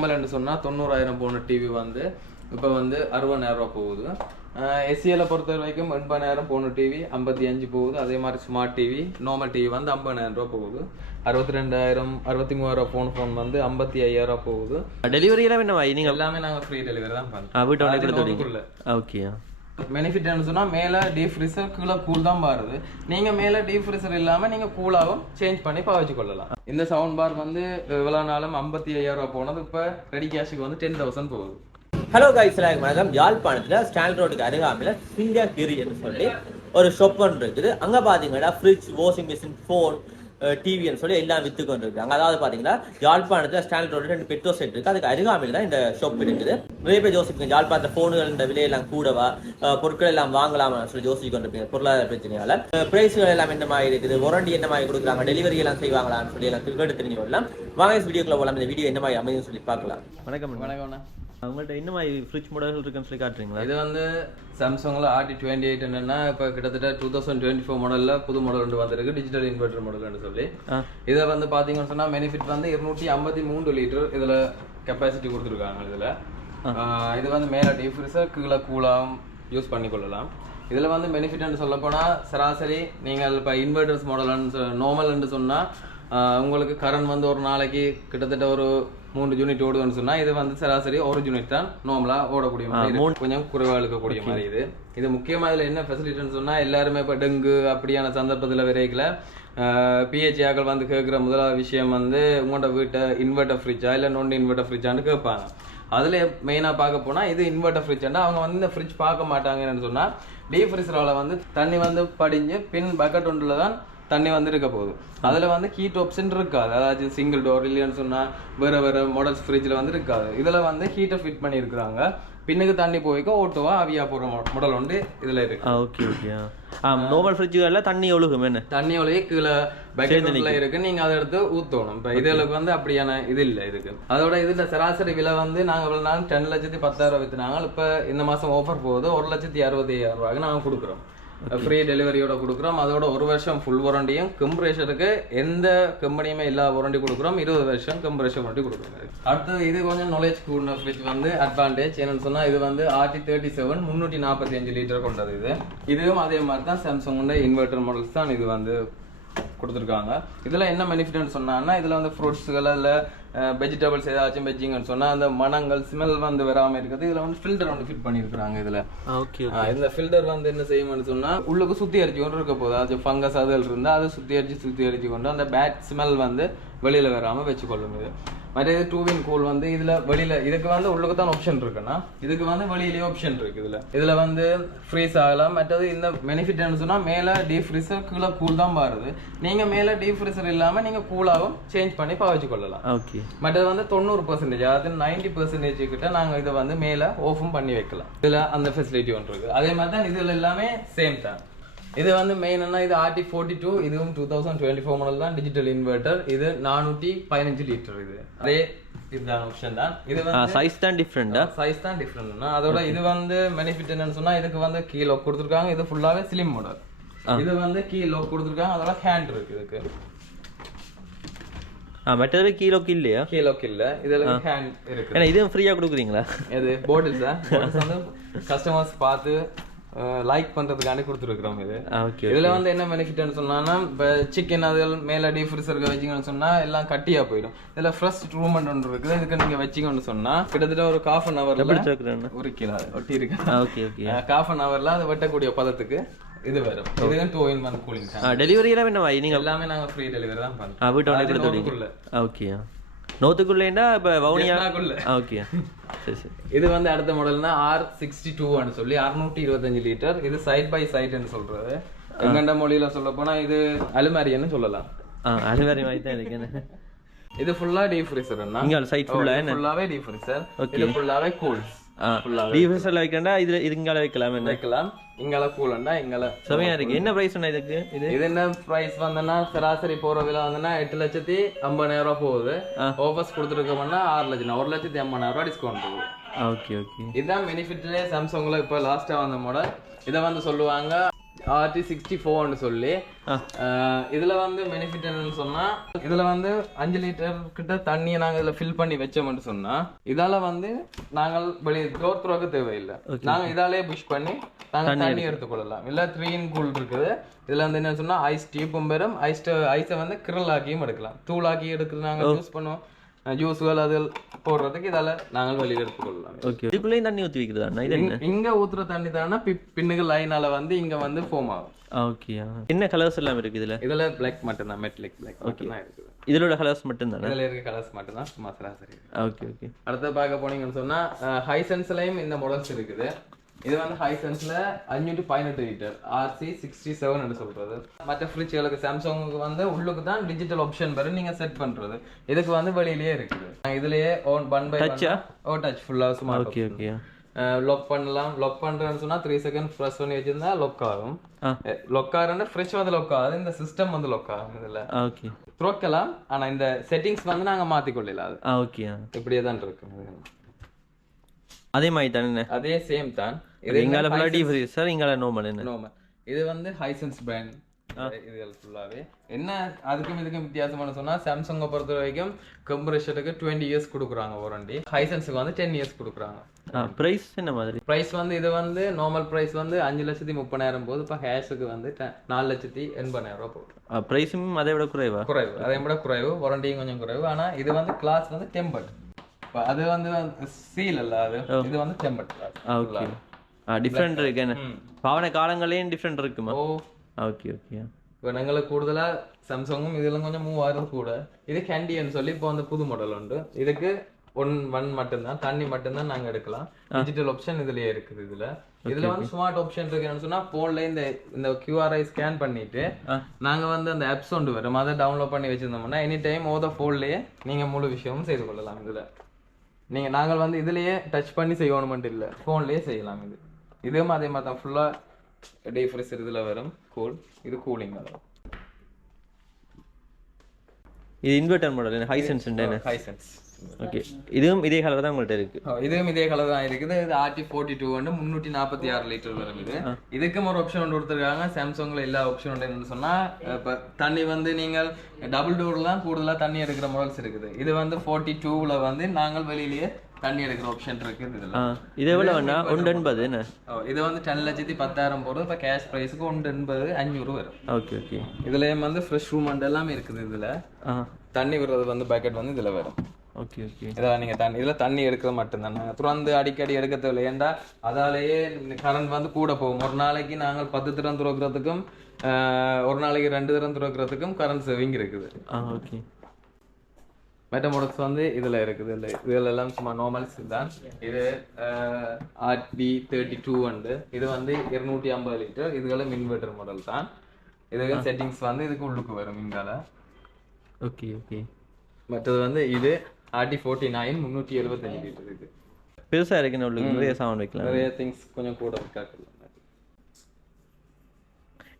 நார்மல்னு சொன்னால் 90,000 போன டிவி வந்து இப்போ வந்து 60,000 ரூபா போகுது. எஸ்சிஎல்லை பொறுத்த வரைக்கும் 80,000 போன டிவி 55 போகுது. அதே மாதிரி ஸ்மார்ட் டிவி நார்மல் டிவி வந்து 50,000 ரூபா போகுது. 62,000 63,000 ஃபோன் வந்து 55,000 போகுது. டெலிவரி எல்லாம் என்ன நீங்கள் எல்லாமே நாங்கள் ஃப்ரீ டெலிவரி தான் பண்ணுறோம். வீட்டோட கொடுத்துருவீங்க. ஓகே. பெனிஃபிட்னு சொன்னால் மேலே டீப் ஃப்ரீசர் கீழே கூல் தான் பாருது. நீங்கள் மேலே டீப் ஃப்ரீசர் இல்லாமல் நீங்கள் கூலாகவும் சேஞ்ச் பண்ணி பாவிச்சு கொள்ளலாம். இந்த சவுண்ட் பார் வந்து இவ்வளோ நாளும் 55,000 ரூபா போனது இப்போ ரெடி கேஷுக்கு வந்து 10,000 போகுது. ஹலோ கைஸ், வணக்கம். யாழ்ப்பாணத்தில் ஸ்டாண்ட் ரோடுக்கு அருகாமையில் சிங்ககிரி என்று சொல்லி ஒரு ஷாப் ஒன்று இருக்குது. அங்கே பார்த்தீங்கன்னா ஃப்ரிட்ஜ், வாஷிங் மிஷின், ஃபோன், டிவின்னு சொல்லி எல்லாம் விற்று கொண்டு இருக்காங்க. அதாவது பார்த்தீங்கன்னா யாழ்ப்பாணத்தில் ஸ்டாண்ட் ரோடு 2 பெட்ரோல் செட் இருக்குது. அதுக்கு அருகாமையில் தான் இந்த ஷாப் இருக்குது. நிறைய பேர் யோசிப்பீங்க யாழ்ப்பாணத்தில் ஃபோனுகள் இந்த விலையெல்லாம் கூடவா, பொருட்கள் எல்லாம் வாங்கலாம்னு சொல்லி யோசிச்சு கொண்டு இருப்பீங்க. பொருளாதார பிரச்சனையால் பிரைஸ்கள் எல்லாம் என்ன மாதிரி இருக்குது, வாரண்டி என்ன மாதிரி கொடுக்குறாங்க, டெலிவரி எல்லாம் செய்வாங்களான்னு சொல்லி எல்லாம் கேட்டு தெரிஞ்சு கொள்ளலாம். வாங்க வீடியோக்குள்ள போகலாம். இந்த வீடியோ என்ன மாதிரி அமையும் சொல்லி பார்க்கலாம். வணக்கம். வணக்கம்ண்ணா. அவங்கள்ட்ட என்ன மாதிரி ஃப்ரிட்ஜ் மாடல்கள் இருக்குன்னு சொல்லி காட்டுறீங்களா? இது வந்து சாம்சங்கில் RT28 என்னன்னா இப்போ கிட்டத்தட்ட 2024 மாடலில் புது மாடல் ஒன்று வந்திருக்கு, டிஜிட்டல் இன்வெர்டர் மாடல்னு சொல்லி. இதை வந்து பார்த்தீங்கன்னு சொன்னால் பெனிஃபிட் வந்து 253 லிட்டர் இதில் கெப்பாசிட்டி கொடுத்துருக்காங்க. இது வந்து மேலே டீப் ஃப்ரீசர் கீழே கூலாகவும் யூஸ் பண்ணிக்கொள்ளலாம். இதில் வந்து பெனிஃபிட்னு சொல்லப்போனால் சராசரி நீங்கள் இப்போ இன்வெர்டர்ஸ் மாடல்னு நார்மல்னு சொன்னால் உங்களுக்கு கரண்ட் வந்து ஒரு நாளைக்கு கிட்டத்தட்ட ஒரு 3 யூனிட் ஓடுதுன்னு சொன்னால் இது வந்து சராசரி 1 யூனிட் தான் நார்மலாக ஓடக்கூடிய மாதிரி, கொஞ்சம் குறைவாக இருக்கக்கூடிய மாதிரி. இது முக்கியமாக இதில் என்ன ஃபெசிலிட்டின்னு சொன்னால் எல்லாருமே இப்போ டெங்கு அப்படியான சந்தர்ப்பத்தில் விரைக்கல பிஹெச்ஆக்கள் வந்து கேட்குற முதலாவது விஷயம் வந்து உங்களோட வீட்டை இன்வெர்டர் ஃப்ரிட்ஜா இல்லை நான் இன்வெர்டர் ஃப்ரிட்ஜான்னு கேட்பாங்க. அதில் மெயினாக பார்க்க போனால் இது இன்வெர்டர் ஃப்ரிட்ஜாண்டா அவங்க வந்து இந்த ஃப்ரிட்ஜ் பார்க்க மாட்டாங்கன்னு சொன்னால் டீப் ஃப்ரீசரால் வந்து தண்ணி வந்து படிஞ்சு பின் பக்கெட் ஒன்றில் தான் தண்ணி வந்து இருக்க போகுது. அதில் வந்து ஹீட் ஆப்ஷன் இருக்காது. அதாவது சிங்கிள் டோர் இல்லைன்னு சொன்னால் வேறு மாடல்ஸ் ஃப்ரிட்ஜில் வந்து இருக்காது. இதில் வந்து ஹீட்டை ஃபிட் பண்ணியிருக்கிறாங்க. பின்னுக்கு தண்ணி போய்க்க ஓட்டுவா அவியா போகிற மாடல் வந்து இதில் இருக்கு. Okay okay. நார்மல் ஃப்ரிட்ஜுகளில் தண்ணி ஒழுகும், என்ன தண்ணி ஒழுகி கீழே பக்கெட்டில் இருக்கு, நீங்கள் அதை எடுத்து ஊற்றணும். இப்போ இதுகளுக்கு வந்து அப்படியான இது இல்லை இதுக்கு. அதோட இதில் சராசரி விலை வந்து நாங்கள் இவ்வளோ நாள் 10,10,000 விற்றுனாங்க. இப்போ இந்த மாதம் ஆஃபர் போகுது 1,65,000 ரூபாய்க்கு நாங்கள் கொடுக்குறோம். ஃப்ரீ டெலிவரியோட கொடுக்குறோம். அதோட 1 வருஷம் ஃபுல் வாரண்டியும் கம்ப்ரேஷருக்கு எந்த கம்பெனியுமே இல்லாத வாரண்டி கொடுக்குறோம். 20 வருஷம் கம்ப்ரேஷர் வாரண்டி கொடுக்குறோம். அடுத்தது இது கொஞ்சம் நாலேஜ் கூடின ஃப்ரிட்ஜ் வந்து அட்வான்டேஜ் என்னன்னு சொன்னால் இது வந்து RT37 345 லிட்டர் கொண்டது. இதுவும் அதே மாதிரி தான் சாம்சங் இன்வெர்டர் மாடல்ஸ் தான் இது வந்து கொடுத்துருக்காங்க. இதில் என்ன பெனிஃபிட்னு சொன்னாங்கன்னா இதில் வந்து ஃப்ரூட்ஸுகள் இல்லை வெஜிடபிள்ஸ் ஏதாச்சும் வெஜ்ஜிங்கன்னு சொன்னால் அந்த மனங்கள் ஸ்மெல் வந்து வராமல் இருக்குது. இதில் வந்து ஃபில்டர் வந்து ஃபிட் பண்ணியிருக்கிறாங்க. இதில் ஓகே. இந்த ஃபில்டர் வந்து என்ன செய்யும்னு சொன்னால் உள்ளுக்கு சுத்திகரிச்சு கொண்டு இருக்க போகுது. அது ஃபங்கஸ் அதில் இருந்தால் அதை சுத்திகரிச்சு கொண்டு அந்த பேட் ஸ்மெல் வந்து வெளியில் வராமல் வச்சுக்கொள்ளும். இது மற்றது 2-in கூல் வந்து இதில் வெளியில் இதுக்கு வந்து உள்ளுக்கு தான் ஆப்ஷன் இருக்குன்னா இதுக்கு வந்து வெளியிலேயே ஆப்ஷன் இருக்குது. இதில் வந்து ஃப்ரீஸ் ஆகலாம். மற்றது இந்த பெனிஃபிட்னு சொன்னால் மேலே டீப் ஃப்ரீசர் கீழே கூல் தான் பாருது. நீங்கள் மேலே டீப் ஃப்ரீசர் இல்லாமல் நீங்கள் கூலாகவும் சேஞ்ச் பண்ணி பாவிச்சு கொள்ளலாம். ஓகே. மற்றது வந்து 90%, அதாவது 90% கிட்ட நாங்கள் இதை வந்து மேலே ஓஃபும் பண்ணி வைக்கலாம். இதில் அந்த ஃபெசிலிட்டி ஒன்று இருக்குது. அதே மாதிரி தான் இதில் எல்லாமே சேம் தான். இது வந்து மெயின்னா இது RT42, இதுவும் 2024 மாடல் தான், டிஜிட்டல் இன்வெர்டர். இது 415 லிட்டர். இது அதே இதுதான் ஆப்ஷன் தான். இது வந்து சைஸ் தான் டிஃபரெண்டா, சைஸ் தான் டிஃபரெண்ட்னா அதோட இது வந்து பெனிஃபிட் என்னன்னு சொன்னா இதுக்கு வந்து கீ லாக் கொடுத்துருக்காங்க. இது ஃபுல்லாவே ஸ்லிம் மாடல். இது வந்து கீ லாக் கொடுத்துருக்காங்க. அதோட ஹேண்ட் இருக்கு. இதுக்கு மற்றது கீ லாக் இல்லையா? கீ லாக் இல்ல, இதுல ஹேண்ட் இருக்கு. ஏன்னா இதுவும் ஃப்ரீயா கொடுக்குறீங்களா? இது பாட்டில்ஸா வந்து கஸ்டமர்ஸ் பார்த்து லைக் பண்றதுக்காண்டி கொடுத்துருக்குறோம். இதுல வந்து என்ன பெனிஃபிட்னு சொன்னா இப்போ சிக்கன் அதில் மேல டீப் ஃப்ரீசருக்கு வச்சிங்கன்னு சொன்னா எல்லாம் கட்டியா போயிடும். இதுல ஃப்ரெஷ் ட்ரூமெண்ட் ஒன்று இருக்குது. இதுக்கு நீங்க வச்சிங்கன்னு சொன்னா கிட்டத்தட்ட ஒரு 1/2 hourல 1 கிலோ ஒட்டி இருக்கு. Okay okay. 1/2 hourல அது வெட்டக்கூடிய பதத்துக்கு இது வரும். இது 2-in-1 கூலிங். டெலிவரி எல்லாம் என்ன நீங்க எல்லாமே நாங்க ஃப்ரீ டெலிவரி தான் பண்றோம். வீட்டோட கொடுத்துடுவீங்க. ஓகே. நோத்துக்குள்ளேண்டா இப்போ வவுனியாக்குள்ள. ஓகே சரி சரி. இது வந்து அடுத்த மாடல்னா R62ன்னு சொல்லி 625 லிட்டர். இது சைட் பை சைட்னு சொல்றது. எங்கண்ட மொழியில சொல்ல போனா இது அலுமாரின்னு சொல்லலாம். அலுமாரி மாதிரி தான் இருக்கு. இது ஃபுல்லா டீப் ஃப்ரீசர்னா இங்க சைட் ஃபுல்லாவே டீப் ஃப்ரீசர். இது ஃபுல்லாவே கூல்ஸ். டீப் ஃப்ரீசர்ல வைக்கறதா இது இங்கல வைக்கலாம். இங்கல கூலண்டா இங்கல சமையா இருக்கு. என்ன பிரைஸ் என்ன இதுக்கு? இது என்ன பிரைஸ் வந்தனா சராசரி போற விலை வந்தனா 8,50,000 ரூபாய் போகுது. ஆஃபர்ஸ் கொடுத்துருக்கோம்னா 6,00,000 1,80,000 ரூபாய் டிஸ்கவுண்ட் போகுது. Okay okay. இதான் பெனிஃபிட்லே சாம்சங்ல இப்போ லாஸ்டா வந்த மாடல். இதை வந்து சொல்லுவாங்க RT64 சொல்லி இதுல வந்து பெனிஃபிட் என்னன்னு சொன்னா இதுல வந்து 5 லிட்டர் கிட்ட தண்ணியை நாங்க இதுல ஃபில் பண்ணி வச்சோம்னு சொன்னா இதால வந்து நாங்கள் வெளியே டோர் துறக்க தேவையில்லை. நாங்க இதாலே புஷ் பண்ணி நாங்க தண்ணி எடுத்துக்கொள்ளலாம். இல்ல 3 in கூல் இருக்குது. இதுல வந்து என்ன சொன்னா ஐஸ் டியூப்பும் பெறும். ஐஸை வந்து கிரில் ஆக்கியும் எடுக்கலாம். தூளாக்கி எடுக்கிறது நாங்க யூஸ் பண்ணுவோம். ஜூஸ்கள் அது போடுறதுக்கு இதால நாங்கள் வெளியில எடுத்துக்கொள்ளலாம். இதுக்குள்ளேயும் தண்ணி ஊற்றி வைக்கிறதா? இங்க ஊத்துற தண்ணி தானே பின்னுக்கு லைனால வந்து இங்க வந்து ஃபார்ம் ஆகும். ஓகே. என்ன கலர்ஸ் எல்லாம் இருக்கு இதுல? இதுல பிளாக் மட்டும் தான், மெட்டாலிக் பிளாக் மட்டும் தான் இருக்குது. இதோட கலர்ஸ் மட்டும் தானே? இதுல இருக்க கலர்ஸ் மட்டும் தான் சும்மா சராசரி. Okay okay. அடுத்து பார்க்க போனீங்கன்னு சொன்னா ஹைசென்ஸ்லயும் இந்த மாடல்ஸ் இருக்குது. இது வந்து ஹைசென்ஸ்ல 518 லிட்டர் RC67 என்று சொல்றது. மற்ற ஃப்ரிட்ஜ்களுக்கு சாம்சங்குக்கு வந்து உள்ளுக்கு தான் டிஜிட்டல் ஆப்ஷன் வரும், நீங்க செட் பண்றது. இதுக்கு வந்து வெளியிலேயே இருக்குது. இதுலயே ஒன் பை டச் ஃபுல்லா ஸ்மார்ட். Okay okay. லாக் பண்ணலாம். லாக் பண்றேன்னு சொன்னா 3 செகண்ட் பிரஸ் பண்ணி வச்சிருந்தா லாக் ஆகும். லாக் ஆகுறேன்னா ஃப்ரிட்ஜ் வந்து லாக் ஆகுது, இந்த சிஸ்டம் வந்து லாக் ஆகும். இதுல ஓகே துறக்கலாம். ஆனா இந்த செட்டிங்ஸ் வந்து நாங்க மாத்திக்கொள்ளலாம். ஓகே. இப்படியே தான் இருக்கு. அதே மாதிரி தானே? அதே சேம் தான். இது இங்கால ஃபுல்லா டீப் ஃப்ரீஸ் சார், இங்கால நார்மல். இது வந்து ஹைசென்ஸ் பிராண்ட். இதுகள் ஃபுல்லாவே என்ன அதுக்கும் இதுக்கும் வித்தியாசமான சொன்னா சாம்சங்கை பொறுத்த வரைக்கும் கம்ப்ரஷருக்கு 20 இயர்ஸ் கொடுக்குறாங்க வாரண்டி. ஹைசென்ஸுக்கு வந்து 10 இயர்ஸ் கொடுக்குறாங்க. பிரைஸ் என்ன மாதிரி? பிரைஸ் வந்து இது வந்து நார்மல் பிரைஸ் வந்து 5,30,000 போகுது. இப்போ ஹேஷுக்கு வந்து 4,80,000 போகுது. பிரைஸும் அதை விட குறைவா? குறைவு, அதை விட குறைவு. வாரண்டியும் கொஞ்சம் குறைவு. ஆனா இது வந்து கிளாஸ் வந்து டெம்பர்ட். அது வந்து சீல் அல்ல, அது இது வந்து டெம்பர்ட் கிளாஸ். ஓகே. டிஃபரெண்ட் இருக்கு. என்ன பாவனை காலங்களையும் டிஃபரெண்ட் இருக்குமா? Okay okay. இப்போ எங்களுக்கு கூடுதலா சாம்சங்கும் இதெல்லாம் கொஞ்சம் மூவ் ஆகிறது கூட. இது கேண்டின்னு சொல்லி இப்போ வந்து புது மாடல் உண்டு. இதுக்கு ஒன் மட்டும்தான், தண்ணி மட்டும்தான் நாங்க எடுக்கலாம். டிஜிட்டல் ஆப்ஷன் இதுலயே இருக்குது. இதுல வந்து ஸ்மார்ட் ஆப்ஷன் இருக்குன்னு சொன்னா போன்ல இந்த QRI ஸ்கேன் பண்ணிட்டு நாங்க வந்து அந்த ஆப்ஸ் ஒன்று வரும், அதை டவுன்லோட் பண்ணி வச்சிருந்தோம்னா எனி டைம் போன்லயே நீங்க முழு விஷயமும் செய்து கொள்ளலாம். நாங்கள் வந்து இதுலயே டச் பண்ணி செய்யணும்னு இல்லை, போன்லயே செய்யலாம். இதுவும் அதே மாதிரி தான் ஃபுல்லா டீஃப்ரெஷர் இதுல வரும். கூல், இது கூலிங் வரும். இது inverter model Hisense. Hisense. Okay. இதுவும் இதே கலர் தான் உங்கள்ட்ட இருக்கு? இதுவும் இதே கலர் தான் இருக்குது. இது RT42 வந்து 346 லிட்டர் வருது. இதுக்கும் ஒரு ஆப்ஷன் ஒன்று கொடுத்துருக்காங்க. சாம்சங்ல எல்லா ஆப்ஷன் உண்டு. என்னன்னு சொன்னா இப்போ தண்ணி வந்து நீங்கள் டபுள் டோர்லாம் கூடுதலா தண்ணி எடுக்கிற மாடல்ஸ் இருக்குது. இது வந்து 42ல வந்து நாங்கள் வெளியிலேயே தண்ணி எடுக்கிற ஆப்ஷன் இருக்குது. இது எவ்வளவு வேணா? 180 என்ன? இது வந்து 10,10,000 போடுது. இப்போ கேஷ் பிரைஸுக்கு 180,500 வரும். Okay okay. இதுலயும் வந்து ஃப்ரெஷ் ரூம் அண்ட் எல்லாமே இருக்குது. இதுல தண்ணி விடுறது வந்து பக்கெட் வந்து இதுல வரும். Okay okay. இதான் நீங்க இதுல தண்ணி எடுக்கிறது மட்டும்தான். நாங்கள் துறந்து அடிக்கடி எடுக்க தேவையில்லை. ஏன்டா அதாலேயே கரண்ட் வந்து கூட போகும். ஒரு நாளைக்கு நாங்கள் 10 திறம் துறக்கிறதுக்கும் ஒரு நாளைக்கு 2 திறம் துறக்கிறதுக்கும் கரண்ட் சேவிங் இருக்குது. ஓகே. மெட்ட மாடல்ஸ் வந்து இதுல இருக்குது. இதுல எல்லாம் சும்மா நார்மல்ஸ் தான். இது RT32 வந்து இது வந்து 250 லிட்டர். இதுகளும் இன்வெர்டர் மாடல் தான். இதுக்கு செட்டிங்ஸ் வந்து இதுக்கு உள்ளுக்கு வரும் இங்கால. Okay okay. மற்றது வந்து இது RT49 375 லிட்டர். இருக்கு பெருசா இருக்கு. உள்ளுக்கு நிறைய சாமான் வைக்கலாம், நிறைய திங்ஸ் கொஞ்சம் கூட வைக்கலாம்.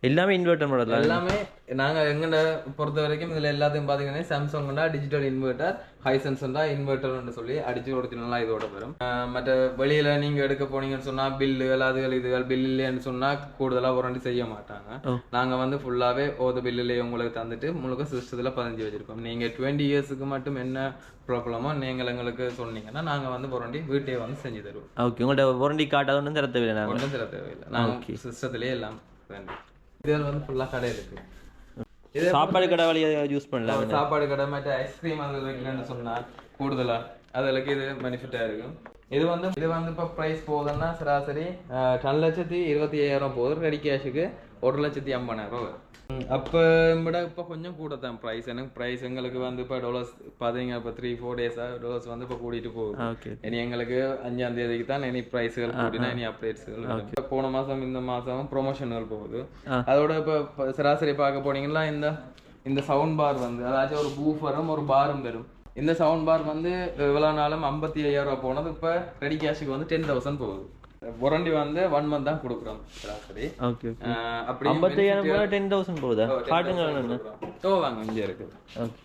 எல்லாமே இன்வெர்ட்டர் மாடல். எல்லாமே நாங்க எங்கட பொறுத்த வரைக்கும் இதுல எல்லாத்தையும் பாத்தீங்கன்னா சாம்சங்னா டிஜிட்டல் இன்வெர்ட்டர், ஹைசென்ஸ்னா இன்வெர்ட்டர்னு சொல்லி அடிச்சு ஒரிஜினலா இதோட வரும். மற்ற வெளியில நீங்க எடுக்க போனீங்கன்னு சொன்னா பில்லுகள் அதுகள் இதுகள் பில் இல்லைன்னு சொன்னா கூடுதலா வாரண்டி செய்ய மாட்டாங்க. நாங்க வந்து ஃபுல்லாவே ஓத பில்லுலயே உங்களுக்கு தந்துட்டு முழுக்க சிஸ்டத்துல 15 வச்சிருக்கோம். நீங்க 20 இயர்ஸ்க்கு மட்டும் என்ன ப்ராப்ளமோ நீங்கள் எங்களுக்கு சொன்னீங்கன்னா நாங்க வந்து வாரண்டி வீட்டே வந்து செஞ்சு தருவோம். ஓகே. உங்களோட வாரண்டி கார்டு ஒன்றும் தர தேவையில்லை? ஒன்றும் தர தேவையில்லை. நாங்க சிஸ்டத்திலேயே எல்லாம் வேண்டாம். இதில் வந்து ஃபுல்லாக கடை இருக்கு. இது சாப்பாடு கடை வழியாக யூஸ் பண்ணலாம். சாப்பாடு கடை மட்டும் ஐஸ்கிரீம் அது வைக்கலன்னு சொன்னால் கூடுதலாக அதுக்கு இது பெனிஃபிட்டாக இருக்கும். இது வந்து இப்போ ப்ரைஸ் போகுதுன்னா சராசரி 2,25,000 போகுது. ரெடி கேஷுக்கு 1,50,000 வரும். அப்போ விட இப்போ கொஞ்சம் கூட தான் ப்ரைஸ். எனக்கு ப்ரைஸ் எங்களுக்கு வந்து இப்போ டாலர்ஸ் பார்த்தீங்க இப்போ 3-4 டேஸாக டாலர்ஸ் வந்து இப்போ கூட்டிகிட்டு போகுது. இனி எங்களுக்கு 5ஆம் தேதிக்கு தான் இனி ப்ரைஸுகள் கூட்டினா இனி அப்டேட்ஸுகள். போன மாதம் இந்த மாதம் ப்ரொமோஷன்கள் போகுது. அதோட இப்போ சராசரி பார்க்க போனீங்கன்னா இந்த சவுண்ட் பார் வந்து அதாச்சும் ஒரு பூஃபரும் ஒரு பாரும் வரும். இந்த சவுண்ட் பார் வந்து இவ்வளோ நாளும் 55,000 போனது இப்போ ரெடி கேஷுக்கு வந்து 10,000 போகுது. வாரண்டி வந்து 1 மந்த் தான் கொடுக்குறோம் சராசரி. Okay okay. அப்படி 55,000 10,000 போகுதா? காட்டுங்க என்ன. வாங்க இங்கே இருக்கு. ஓகே.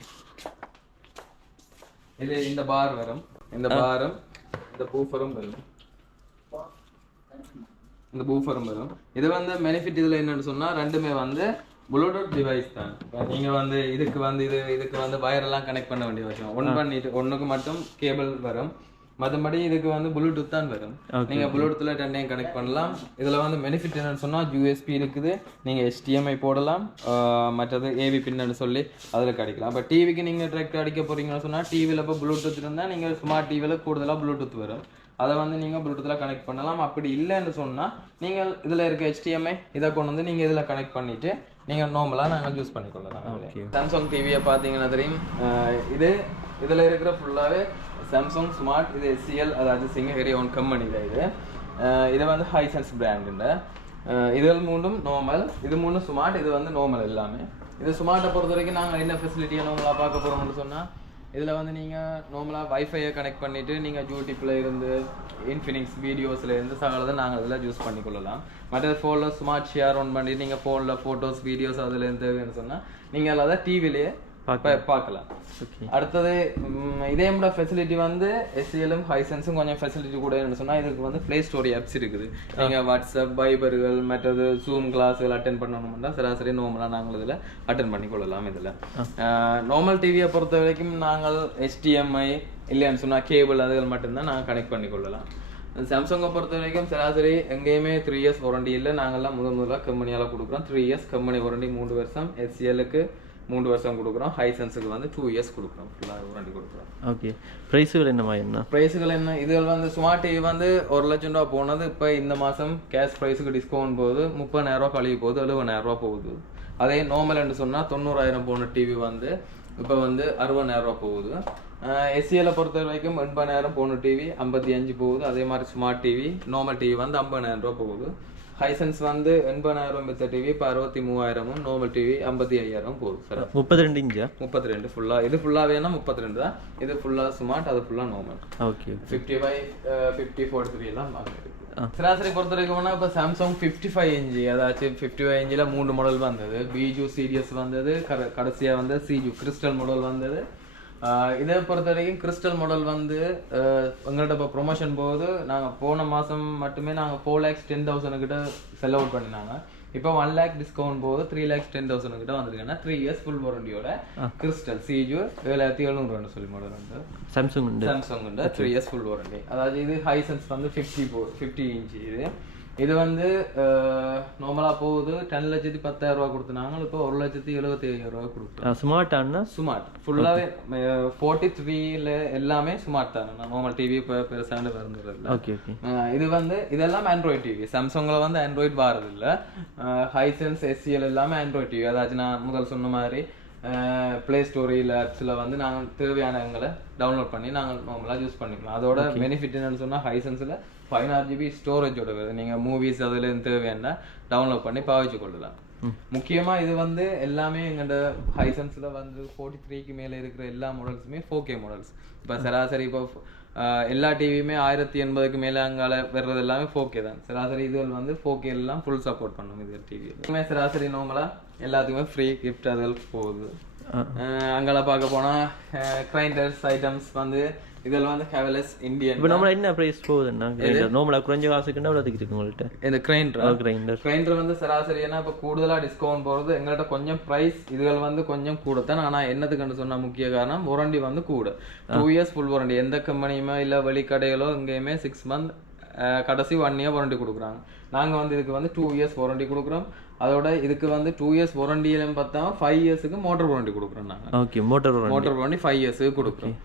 இது இந்த பார் வரும். இந்த பாரும் இந்த பூஃபரும் வரும். இந்த பூஃபரும் வரும். இது வந்து பெனிஃபிட் இதில் என்னன்னு சொன்னால் ரெண்டுமே வந்து ப்ளூடூத் டிவைஸ் தான். நீங்கள் வந்து இதுக்கு வந்து வயரெல்லாம் கனெக்ட் பண்ண வேண்டிய விஷயம். ஒன் பண்ணிட்டு ஒன்றுக்கு மட்டும் கேபிள் வரும், மற்றபடி இதுக்கு வந்து ப்ளூடூத் தான் வரும். நீங்கள் ப்ளூடூத்தில் ரெண்டையும் கனெக்ட் பண்ணலாம். இதில் வந்து பெனிஃபிட் என்னன்னு சொன்னால் யூஎஸ்பி இருக்குது, நீங்கள் HDMI போடலாம், மற்றது ஏவி பின்னு சொல்லி அதில் கிடைக்கலாம். இப்போ டிவிக்கு நீங்கள் டைரெக்டாக அடிக்க போகிறீங்கன்னு சொன்னால் டிவியில் இப்போ ப்ளூடூத் இருந்தால் நீங்கள் ஸ்மார்ட் டிவியில் கூடுதலாக ப்ளூடூத் வரும், அதை வந்து நீங்கள் ப்ளூடூத்தில் கனெக்ட் பண்ணலாம். அப்படி இல்லைன்னு சொன்னால் நீங்கள் இதில் இருக்க HDMI இதை கொண்டு வந்து நீங்கள் இதில் கனெக்ட் பண்ணிவிட்டு நீங்கள் நார்மலாக நாங்கள் யூஸ் பண்ணிக்கொள்ளலாம். சாம்சங் டிவியை பார்த்தீங்கன்னா தெரியும், இதில் இருக்கிற ஃபுல்லாகவே சாம்சங் ஸ்மார்ட். இது SCL, அதாவது சிங்கஹரி ஓன் கம்பெனி தான். இது வந்து ஹைசென்ஸ் பிராண்டுண்ட. இதில் மூணும் நார்மல், இது மூணும் ஸ்மார்ட், இது வந்து நார்மல் எல்லாமே. இது ஸ்மார்ட்டை பொறுத்த வரைக்கும் நாங்கள் என்ன ஃபெசிலிட்டியை நார்மலாக பார்க்க போகிறோம்னு சொன்னால், இதில் வந்து நீங்கள் நார்மலாக வைஃபையை கனெக்ட் பண்ணிவிட்டு நீங்கள் யூடியூப்பில் இருந்து இன்ஃபினிக்ஸ் வீடியோஸில் இருந்து சகலதை நாங்கள் இதில் யூஸ் பண்ணிக்கொள்ளலாம். மற்றது ஃபோனில் ஸ்மார்ட் ஷேர் ஆன் பண்ணிட்டு நீங்கள் ஃபோனில் ஃபோட்டோஸ் வீடியோஸ் அதில் இருந்துன்னு சொன்னால் நீங்கள் அதை டிவிலேயே பார்க்கலாம். அடுத்தது இதே கூட ஃபெசிலிட்டி வந்து SCLம் ஹைசென்ஸும் கொஞ்சம் ஃபெசிலிட்டி கூட என்ன சொன்னால், இதுக்கு வந்து ப்ளே ஸ்டோரி ஆப்ஸ் இருக்குது. நீங்கள் வாட்ஸ்அப், வைபர்கள், மற்றது ஜூம் கிளாஸுகள் அட்டென்ட் பண்ணணும்னா சராசரி நார்மலாக நாங்கள் இதில் அட்டென்ட் பண்ணிக்கொள்ளலாம். இதில் நார்மல் டிவியை பொறுத்த வரைக்கும் நாங்கள் HDMI இல்லைன்னு சொன்னால் கேபிள் அதுகள் மட்டும்தான் நாங்கள் கனெக்ட் பண்ணிக்கொள்ளலாம். சாம்சங்கை பொறுத்த வரைக்கும் சராசரி எங்கேயுமே 3 years வாரண்டி இல்லை. நாங்கள்லாம் முதல்ல கம்பெனியால் கொடுக்குறோம். 3 years கம்பெனி வாரண்டி, 3 வருஷம். SCLக்கு 3 வருஷம் கொடுக்குறோம். ஹைசென்ஸுக்கு வந்து 2 years கொடுக்குறோம், ஃபுல்லாக வாரண்டி கொடுக்குறோம். ஓகே, ப்ரைஸுகள் என்ன ப்ரைஸுகள் என்ன? இதில் வந்து ஸ்மார்ட் டிவி வந்து 1 லட்சம் ரூபா போனது இப்போ இந்த மாதம் கேஷ் ப்ரைஸுக்கு டிஸ்கவுண்ட் போகுது, 30,000 கழிவு போகுது, 70,000 போகுது. அதே நார்மல்னு சொன்னால் 90,000 போன டிவி வந்து இப்போ வந்து 60,000 போகுது. SCL பொறுத்த வரைக்கும் 80,000 போன டிவி 55 போகுது. அதே மாதிரி ஸ்மார்ட் டிவி நார்மல் டிவி வந்து 50,000 போகுது. ஹைசென்ஸ் வந்து 80,000 வித்த டிவி இப்போ 63,000, நார்மல் டிவி 55,000 போகுது. சார் 32 இன்ச்சா? 32 ஃபுல்லாக. இது ஃபுல்லாக வேணா 32 தான். இது ஃபுல்லாக ஸ்மார்ட், அது ஃபுல்லாக நார்மல். ஓகே, 55, 50, 43 எல்லாம் வாங்கிருக்கு. சராசரி பொறுத்த வரைக்கும் இப்போ சாம்சங் 55 இன்ச்சு, அதாச்சும் 55 இன்ச்சில் 3 மாடல் வந்தது. பிஜு சீரியஸ் வந்தது, கடைசியாக வந்து சிஜு கிறிஸ்டல் மாடல் வந்தது. இதை பொறுத்த வரைக்கும் கிறிஸ்டல் மாடல் வந்து எங்கள்கிட்ட இப்போ ப்ரொமோஷன் போகுது. நாங்கள் போன மாதம் மட்டுமே நாங்கள் 4,10,000 கிட்ட செல் அவுட் பண்ணினாங்க. இப்போ 1 lakh டிஸ்கவுண்ட் போகுது, 3,10,000 கிட்ட வந்திருக்கேன்னா 3 years ஃபுல் வாரண்டியோட கிறிஸ்டல் சிஜு 7,700 சொல்லி மாடல் வந்து சாம்சங் 3 years ஃபுல் வாரண்டி. அதாவது இது ஹைசென்ஸ் வந்து 50 இன்ச்சு. இது வந்து நார்மலாக போகுது 10,10,000 கொடுத்துனாங்க. இப்போ 1,75,000 கொடுக்குறோம். ஸ்மார்ட் ஃபுல்லாகவே 43ல எல்லாமே ஸ்மார்ட் தான். நார்மல் டிவி இப்போ பெருசாண்டு வருந்துறது. இது வந்து இதெல்லாம் ஆண்ட்ராய்ட் டிவி. சாம்சங்கில் வந்து ஆண்ட்ராய்ட் வாரது இல்லை. ஹைசென்ஸ் SCL எல்லாமே ஆண்ட்ராய்ட் டிவி. அதாச்சும் நான் முதல் சொன்ன மாதிரி ப்ளே ஸ்டோரியில் ஆப்ஸில் வந்து நாங்கள் தேவையானவங்களை டவுன்லோட் பண்ணி நாங்கள் நார்மலாக யூஸ் பண்ணிக்கலாம். அதோட பெனிஃபிட் என்னன்னு சொன்னால் ஹைசென்ஸில் 500 GB ஸ்டோரேஜோட வருது. நீங்கள் மூவிஸ் அதில் தேவையான டவுன்லோட் பண்ணி பாவிச்சு கொள்ளலாம். முக்கியமாக இது வந்து எல்லாமே எங்கள்கிட்ட ஹைசென்ஸில் வந்து 43க்கு மேலே இருக்கிற எல்லா மாடல்ஸுமே 4K மாடல்ஸ். இப்போ சராசரி இப்போ எல்லா டிவியுமே 1080க்கு மேலே அங்கால வர்றது எல்லாமே 4K தான். சராசரி இதுகள் வந்து 4K எல்லாம் ஃபுல் சப்போர்ட் பண்ணும். இது டிவி சராசரி நார்மலாக எல்லாத்துக்குமே ஃப்ரீ கிஃப்ட் அதுகள் போகுது. அங்கெல்லாம் பார்க்க போனால் கிரைண்டர்ஸ் ஐட்டம்ஸ் வந்து இதில் வந்து ஹேவலஸ் இந்தியன். இப்போ நம்ம என்ன ப்ரைஸ் போகுதுன்னா நார்மலாக குறைஞ்ச காசுக்குன்னா எவ்வளோத்துக்கு இருக்கு உங்கள்கிட்ட? இந்த கிரைண்டர் வந்து சராசரி ஏன்னா இப்போ கூடுதலாக டிஸ்கவுண்ட் போகிறது எங்கள்கிட்ட கொஞ்சம் ப்ரைஸ் இதுகள் வந்து கொஞ்சம் கூட தான். ஆனால் என்னத்துக்குன்னு சொன்னால் முக்கிய காரணம் வாரண்டி வந்து கூட 2 years ஃபுல் வாரண்டி. எந்த கம்பெனியுமே இல்லை வெளிக்கடைகளோ எங்கேயுமே 6 month கடைசி 1 year வாரண்டி கொடுக்குறாங்க. நாங்கள் வந்து இதுக்கு வந்து 2 years வாரண்டி கொடுக்குறோம். அதோட இதுக்கு வந்து 2 years வாரண்டியிலும் பார்த்தா 5 yearsக்கு மோட்டர் வாரண்டி கொடுக்குறோம் நாங்கள். ஓகே, மோட்டர் வாரண்டி 5 yearsக்கு கொடுக்குறோம்.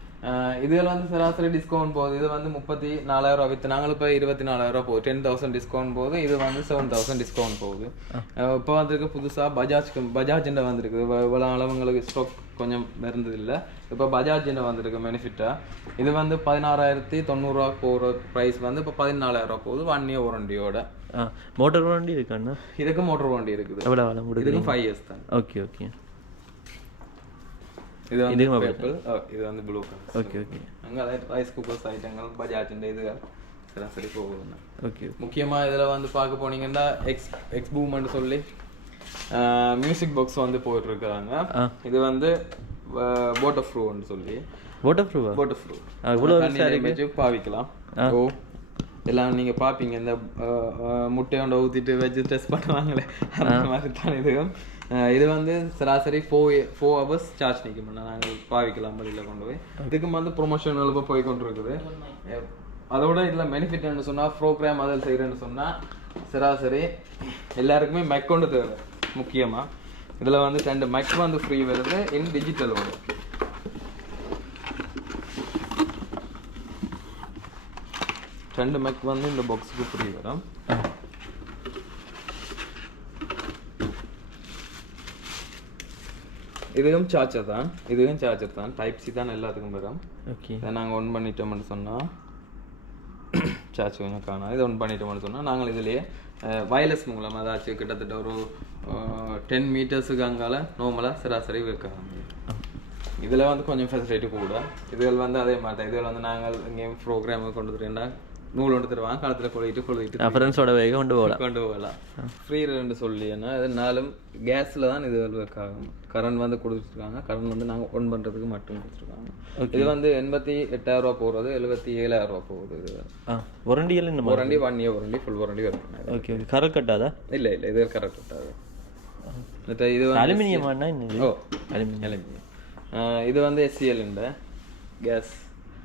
இதில் வந்து சராசரி டிஸ்கவுண்ட் போகுது. இது வந்து 34,000 விற்று நாங்கள் இப்போ 24,000 போகுது. 10,000 டிஸ்கவுண்ட் போகுது. இது வந்து 7,000 டிஸ்கவுண்ட் போகுது. இப்போ வந்துருக்கு புதுசாக பஜாஜ் வந்திருக்கு. இவ்வளோ அளவுங்களுக்கு ஸ்டாக் கொஞ்சம் இருந்தது இல்லை. இப்போ பஜாஜ் வந்திருக்கு பெனிஃபிட்டாக. இது வந்து 16,900 போகிற ப்ரைஸ் வந்து இப்போ 14,000 போகுது 1 year வாரண்டியோட. மோட்டர் வாரண்டி இருக்காண்ணா? இதுக்கு மோட்டர் வாரண்டி இருக்குது. எவ்வளோ காலம்? இதுக்கு 5 years தான். Okay okay. இது வந்து பர்பிள், இது வந்து ப்ளூ கலர். Okay okay. அங்கே ரைஸ் குக்கர்ஸ் ஐட்டங்கள் பஜாஜ் இது சரி போகுதுண்ணா. ஓகே. முக்கியமாக இதில் வந்து பார்க்க போனீங்கன்னா எக்ஸ் பூமெண்ட் சொல்லி மியூசிக் பாக்ஸ் வந்து போயிட்டுருக்காங்க. இது வந்து வாட்டர் ப்ரூஃப்னு சொல்லி. Water proof பாவிக்கலாம். ஓ எல்லாம் நீங்கள் பார்ப்பீங்க இந்த முட்டையோண்ட ஊற்றிட்டு வச்சு டெஸ்ட் பண்ணுவாங்களே அந்த மாதிரி தான் இதுவும். இது வந்து சராசரி 4 hours சார்ஜ் நிற்கும் நாங்கள் பாவிக்கலாம் வழியில் கொண்டு போய். இதுக்கும் வந்து ப்ரொமோஷன் எழுப்ப போய் கொண்டு இருக்குது. அதோட இதில் பெனிஃபிட்னு சொன்னால் ப்ரோக்ராம் அதில் செய்கிறேன்னு சொன்னால் சராசரி எல்லாருக்குமே மேக் கொண்டு தேவை முக்கியமாக. இதில் வந்து 2 மேக் வந்து ஃப்ரீ வருது இன் டிஜிட்டல் வந்து. 2 மேக் வந்து இந்த பாக்ஸுக்கு ஃப்ரீ வரும். இதுவும் சார்ஜர் தான் டைப் சி தான் எல்லாத்துக்கும் வரும். ஓகே, இதை நாங்கள் ஒன் பண்ணிட்டோம்னு சொன்னால் சார்ஜ் கொஞ்சம் காணும். இதை ஒன் பண்ணிட்டோம்னு சொன்னால் நாங்கள் இதுலேயே வயர்லெஸ் மூலமாக ஏதாச்சும் கிட்டத்தட்ட ஒரு 10 மீட்டர்ஸுக்கு அங்கால நார்மலாக சராசரி வைக்கலாம். இதில் வந்து கொஞ்சம் ஃபெசிலிட்டி கூட. இதுகள் வந்து அதே மாதிரி தான். இதில் வந்து நாங்கள் இங்கேயும் ப்ரோக்ராமுக்கு கொண்டு வந்துட்டோம்னா நூல் கொண்டு தருவாங்க, காலத்தில் கொள்ளிட்டு ஃப்ரெண்ட்ஸோட வேக கொண்டு போகலாம். ஃப்ரீ ரெண்டு சொல்லி ஏன்னா இதனாலும் கேஸில் தான் இது ஒர்க் ஆகும். கரண்ட் வந்து கொடுத்துருக்காங்க. கரண்ட் வந்து நாங்கள் ஒன் பண்ணுறதுக்கு மட்டும் கொடுத்துருக்காங்க. இது வந்து 88,000 ரூபா போகிறது, 77,000 ரூபா போகுது. இது வாரண்டியில் இந்த warranty 1 year warranty, full warranty வரும். ஓகே, கரெக்ட் கட்டாதா? இல்லை இது கரெக்ட் கட்டாது. இது அலுமினியம். அலுமினியம். இது வந்து SCL இந்த கேஸ்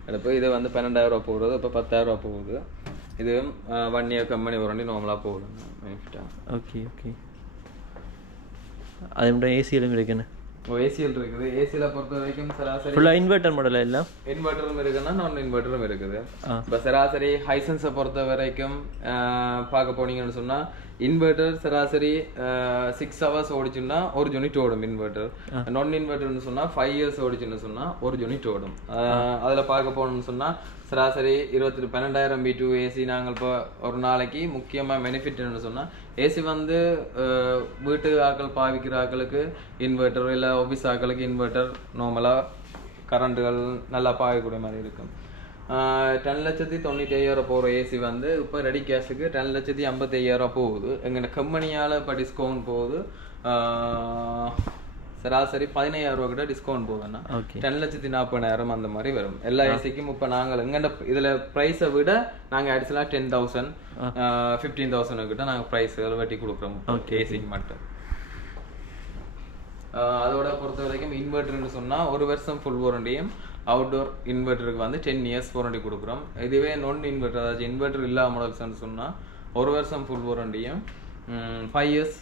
அடுப்பு. இது வந்து 12,000 ரூபா போகுது, இப்போ 10,000 ரூபா போகுது. இது 1 year கம்பெனி வாரண்டி நார்மலாக போகுது. Okay okay. அது மட்டும் ஏசியிலும் இருக்குண்ணே. ஏசிஎல் இருக்குது. ஏசியில் பொறுத்த வரைக்கும் சராசரி ஃபுல்லாக இன்வெர்டர் மாடல் எல்லாம் இன்வெர்டரும் இருக்குன்னா நான் இன்வெர்டரும் இருக்குது. இப்போ சராசரி ஹைசன்ஸை பொறுத்த வரைக்கும் பார்க்க போனீங்கன்னு சொன்னால் இன்வெர்டர் சராசரி 6 hours ஓடிச்சுன்னா ஒரு யூனிட் ஓடும் இன்வெர்டர். நான் இன்வெர்டர்னு சொன்னால் 5 years ஓடிச்சுன்னு சொன்னால் ஒரு யூனிட் ஓடும். அதில் பார்க்க போகணும்னு சொன்னால் சராசரி 12,000 B2 ஏசி நாங்கள் இப்போ ஒரு நாளைக்கு முக்கியமாக பெனிஃபிட்னு சொன்னால் ஏசி வந்து வீட்டு ஆக்கள் பாவிக்கிற ஆக்களுக்கு இன்வெர்டர், இல்லை ஆஃபீஸ் ஆக்களுக்கு இன்வெர்டர் நார்மலாக கரண்ட்டுகள் நல்லா பாவிக்கூடிய மாதிரி இருக்கும். 10,95,000 போகிற ஏசி வந்து இப்போ ரெடி கேஷுக்கு 10,55,000 போகுது. எங்கள் கம்பெனியால் இப்போ டிஸ்கவுண்ட் போகுது. சராசரி 15,000 ரூபா கிட்ட டிஸ்கவுண்ட் போகுதுன்னா 10,40,000 அந்த மாதிரி வரும் எல்லா ஏசிக்கும். இப்போ நாங்கள் எங்கள்ட இதில் ப்ரைஸை விட நாங்கள் அடிஷனலாக 10,000 15,000 கிட்ட நாங்கள் ப்ரைஸுகள் வெட்டி கொடுக்குறோம் ஏசிக்கு மட்டும். அதோட பொறுத்த வரைக்கும் இன்வெர்டர்னு சொன்னால் 1 வருஷம் ஃபுல் வாரண்டியும், அவுட்டோர் இன்வெர்டருக்கு வந்து 10 years வாரண்டி கொடுக்குறோம். இதுவே நான் இன்வெர்டர் அதாவது இன்வெர்டர் இல்லாத மாடல்ஸ்ன்னு சொன்னால் 1 வருஷம் ஃபுல் வாரண்டியும் 5 years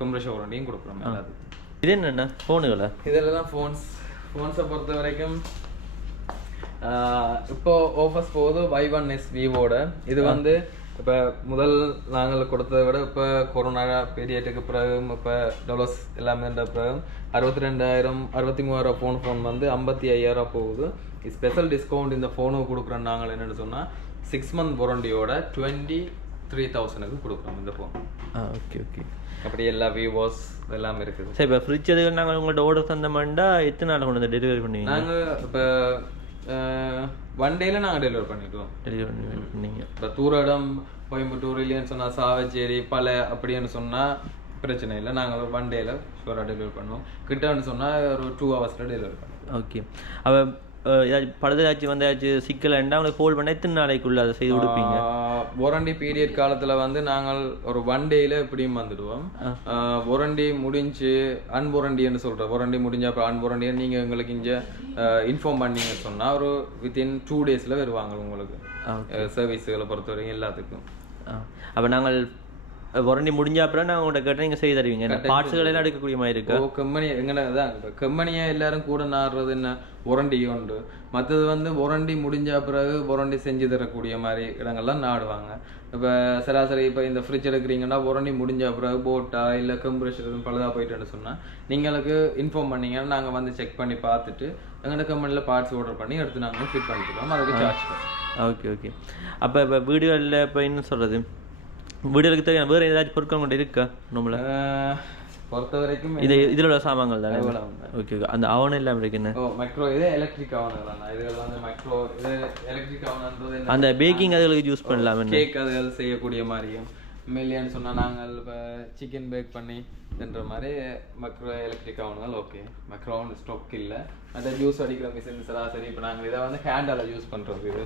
கம்ப்ரஷர் வாரண்டியும் கொடுக்குறோம் எல்லாத்துக்கும். இது என்னென்ன ஃபோனுங்களா? இதில் தான் ஃபோன்ஸை பொறுத்த வரைக்கும் இப்போ ஆஃபர்ஸ் போகுது. Y1S விவோட இது வந்து இப்போ முதல் நாங்கள் கொடுத்ததை விட இப்போ கொரோனா பீரியட்டுக்கு பிறகு இப்போ டொலர்ஸ் எல்லாமே பிறகு 62,000 63,000 ஃபோன் வந்து 55,000 போகுது. ஸ்பெஷல் டிஸ்கவுண்ட் இந்த ஃபோனுக்கு கொடுக்குறோம். நாங்கள் என்னென்னு சொன்னால் 6 month வாரண்டியோட 23,000 கொடுக்குறோம் இந்த ஃபோன். Okay okay. அப்படி எல்லா விவோஸ் எல்லாமே இருக்குது. சரி, இப்போ ஃப்ரிட்ஜ் எதுக்கு நாங்கள் உங்கள்கிட்ட ஆர்டர் தந்தோம்னா எத்தனை நாள் கொண்டு வந்து டெலிவரி பண்ணுவீங்க? நாங்கள் இப்போ 1 dayல நாங்கள் டெலிவரி பண்ணிவிடுவோம். டெலிவரி பண்ணீங்க. இப்போ தூர இடம் கோயம்புத்தூர் இல்லைன்னு சொன்னால் சாவச்சேரி பல அப்படின்னு சொன்னால் பிரச்சனை இல்லை. நாங்கள் ஒரு 1 dayல ஷூராக டெலிவரி பண்ணுவோம். கிட்டன்னு சொன்னால் ஒரு 2 hours டெலிவரி பண்ணுவோம். ஓகே. அப்போ பழுதாச்சும் வந்தாச்சும் சிக்கல் அவங்களுக்கு ஹோல்ட் பண்ண எத்தனை நாளைக்குள்ள அதை செய்து கொடுப்பீங்க? வாரண்டி பீரியட் காலத்தில் வந்து நாங்கள் ஒரு 1 dayல எப்படியும் வந்துடுவோம். வாரண்டி முடிஞ்சு அன்வாரண்டின்னு சொல்கிறோம். வாரண்டி முடிஞ்ச அப்புறம் அன்வாரண்டின்னு நீங்கள் எங்களுக்கு இங்கே இன்ஃபார்ம் பண்ணீங்கன்னு சொன்னால் ஒரு வித்தின் 2 daysல வருவாங்க உங்களுக்கு சர்வீஸுகளை பொறுத்த வரைக்கும் எல்லாத்துக்கும். அப்போ நாங்கள் வாரண்டி முடிஞ்ச அப்புறம் நாங்கள் உங்கள்கிட்ட கேட்டால் நீங்கள் செய்து தருவீங்க. பார்ட்ஸுகள் எல்லாம் எடுக்கக்கூடிய மாதிரி இருக்கு. கம்பெனி எங்கன்னா தான் கம்பெனியை எல்லாரும் கூட நாடுறது என்ன வாரண்டி உண்டு. மற்றது வந்து வாரண்டி முடிஞ்ச பிறகு வாரண்டி செஞ்சு தரக்கூடிய மாதிரி இடங்கள்லாம் நாடுவாங்க. இப்போ சராசரி இப்போ இந்த ஃப்ரிட்ஜ் எடுக்கிறீங்கன்னா வாரண்டி முடிஞ்ச பிறகு போட்டா இல்லை கம்ப்ரெஷர் எதுவும் பழுதாக போயிட்டுன்னு சொன்னால் நீங்களுக்கு இன்ஃபார்ம் பண்ணீங்கன்னா நாங்கள் வந்து செக் பண்ணி பார்த்துட்டு எங்களோட கம்பெனியில் பார்ட்ஸ் ஆர்டர் பண்ணி எடுத்து நாங்கள் ஃபிட் பண்ணிக்கிறோம். அதுக்கு சார்ஜ் பண்ணுவோம். Okay okay. அப்போ இப்போ வீடுகளில் இப்போ என்ன சொல்கிறது, வீடுகளுக்கு தேவையான வேறு ஏதாச்சும் பொருட்கள் கொண்டு இருக்கா நம்மளை பொறுத்த வரைக்கும்? இதில் உள்ள சாமான்கள் தானே. Okay okay. அந்த அவன் எல்லாம் இருக்குன்னு மைக்ரோ இது எலக்ட்ரிக் அவன் இதுகள் வந்து மைக்ரோ இது எலக்ட்ரிக் அவன்ன்றது அந்த பேக்கிங் அதுகளுக்கு யூஸ் பண்ணலாம். கேக் அதுகள் செய்யக்கூடிய மாதிரியும் மில்லியன்னு சொன்னால் நாங்கள் இப்போ சிக்கன் பேக் பண்ணி என்ற மாதிரி மைக்ரோ எலக்ட்ரிக் அவன்கள். ஓகே, மைக்ரோ அவன் ஸ்டாக் இல்லை. அந்த ஜூஸ் அடிக்கிற மிஷின் சராசரி இப்போ நாங்கள் இதை வந்து ஹேண்டால யூஸ் பண்ணுறோம். இது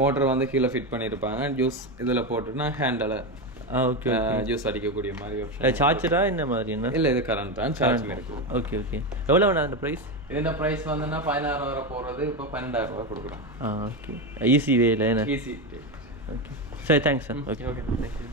மோட்டர் வந்து கீழே ஃபிட் பண்ணியிருப்பாங்க, ஜூஸ் இதில் போட்டுன்னா ஹேண்டால ஓகே ஜூஸ் அடிக்கக்கூடிய மாதிரி ஆப்ஷன். சார்ஜரா என்ன மாதிரி என்ன? இல்லை இது கரண்ட் தான், சார்ஜ் இருக்கு. Okay okay. எவ்வளோ வேணா அந்த ப்ரைஸ்? இந்த ப்ரைஸ் வந்துன்னா 15000 வரை போகிறது, இப்போ 12000 கொடுக்குறோம். ஓகே. ஈஸி வேல என்ன? ஈஸி. ஓகே சரி, thanks sir. Okay okay, thank you.